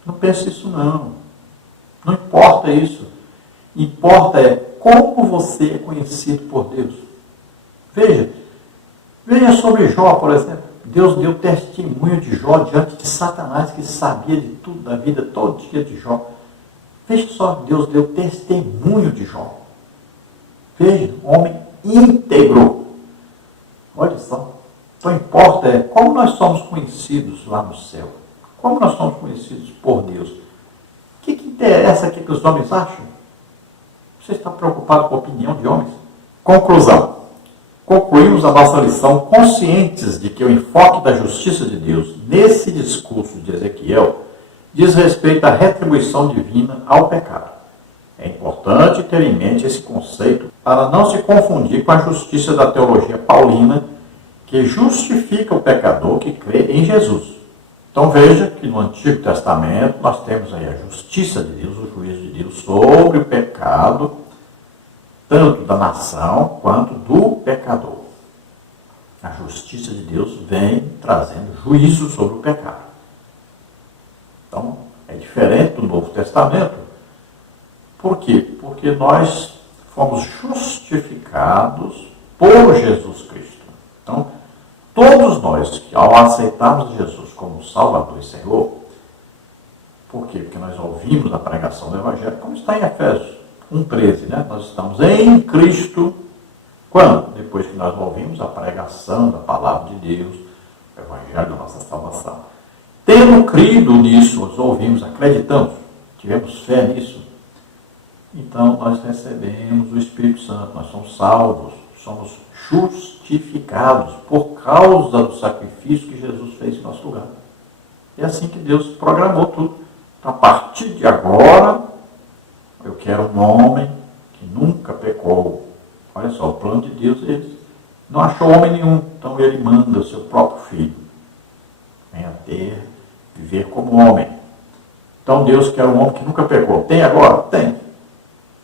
Não pense isso não. Não importa isso. Importa é como você é conhecido por Deus. Veja sobre Jó, por exemplo. Deus deu testemunho de Jó diante de Satanás, que sabia de tudo da vida todo dia de Jó. Veja só, Deus deu testemunho de Jó. Veja, homem íntegro. Olha só. Então importa é como nós somos conhecidos lá no céu. Como nós somos conhecidos por Deus. O que interessa aqui que os homens acham? Você está preocupado com a opinião de homens? Conclusão. Concluímos a nossa lição conscientes de que o enfoque da justiça de Deus nesse discurso de Ezequiel diz respeito à retribuição divina ao pecado. É importante ter em mente esse conceito para não se confundir com a justiça da teologia paulina, que justifica o pecador que crê em Jesus. Então veja que no Antigo Testamento nós temos aí a justiça de Deus, o juízo de Deus sobre o pecado, tanto da nação quanto do pecador. A justiça de Deus vem trazendo juízo sobre o pecado. Então, é diferente do Novo Testamento. Por quê? Porque nós fomos justificados por Jesus Cristo. Então, todos nós, que ao aceitarmos Jesus como Salvador e Senhor, por quê? Porque nós ouvimos a pregação do Evangelho, como está em Efésios 1,13, né? Nós estamos em Cristo. Quando? Depois que nós ouvimos a pregação da palavra de Deus, o Evangelho da nossa salvação. Tendo crido nisso, nós ouvimos, acreditamos, tivemos fé nisso, então nós recebemos o Espírito Santo, nós somos salvos, somos justificados por causa do sacrifício que Jesus fez em nosso lugar. É assim que Deus programou tudo. A partir de agora, eu quero um homem que nunca pecou. Olha só, o plano de Deus é esse. Não achou homem nenhum, então ele manda o seu próprio filho. Venha viver como homem. Então Deus quer um homem que nunca pecou. Tem agora? Tem.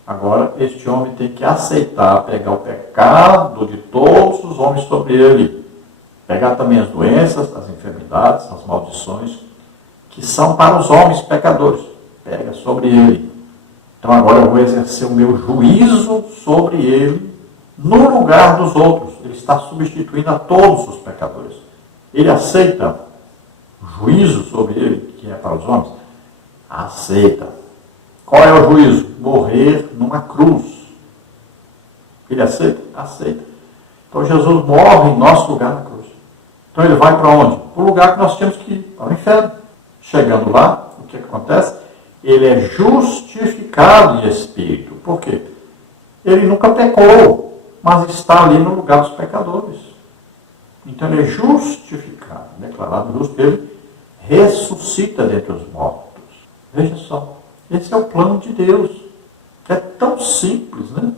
Agora este homem tem que aceitar, pegar o pecado de todos os homens sobre ele. Pegar também as doenças, as enfermidades, as maldições, que são para os homens pecadores. Pega sobre ele. Então agora eu vou exercer o meu juízo sobre ele no lugar dos outros. Ele está substituindo a todos os pecadores. Ele aceita o juízo sobre ele, que é para os homens? Aceita. Qual é o juízo? Morrer numa cruz. Ele aceita? Aceita. Então Jesus morre em nosso lugar na cruz. Então ele vai para onde? Para o lugar que nós tínhamos que ir, para o inferno. Chegando lá, o que acontece? Ele é justificado em espírito. Por quê? Ele nunca pecou, mas está ali no lugar dos pecadores. Então ele é justificado, declarado justo, ele ressuscita dentre os mortos. Veja só, esse é o plano de Deus. É tão simples, né?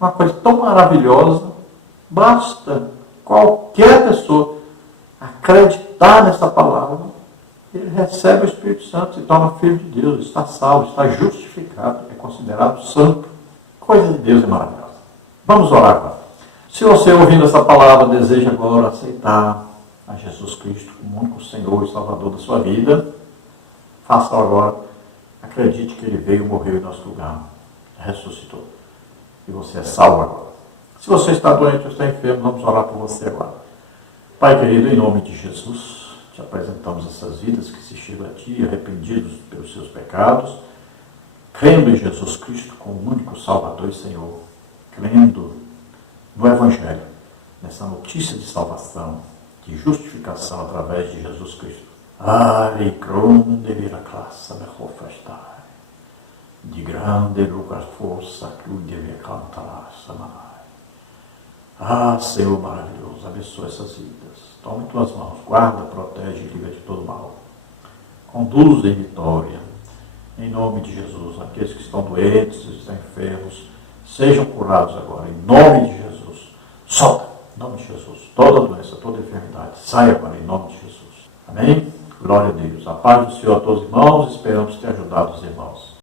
Uma coisa tão maravilhosa. Basta qualquer pessoa acreditar nessa palavra, ele recebe o Espírito Santo, se torna filho de Deus, está salvo, está justificado, é considerado santo. Coisa de Deus é maravilhosa. Vamos orar agora. Se você, ouvindo essa palavra, deseja agora aceitar a Jesus Cristo como único Senhor e Salvador da sua vida, faça agora. Acredite que Ele veio, morreu em nosso lugar, ressuscitou. E você é salvo agora. Se você está doente ou está enfermo, vamos orar por você agora. Pai querido, em nome de Jesus, te apresentamos essas vidas que se chegam a Ti, arrependidos pelos seus pecados, crendo em Jesus Cristo como único Salvador e Senhor, crendo no Evangelho, nessa notícia de salvação, de justificação através de Jesus Cristo. De grande lugar força que o deve cantar. Senhor maravilhoso, abençoa essas vidas. Toma em tuas mãos, guarda, protege e livra de todo mal. Conduz em vitória. Em nome de Jesus, aqueles que estão doentes, estão enfermos, sejam curados agora. Em nome de Jesus. Solta, em nome de Jesus. Toda doença, toda enfermidade, saia agora, em nome de Jesus. Amém? Glória a Deus. A paz do Senhor a todos os irmãos. Esperamos ter ajudado os irmãos.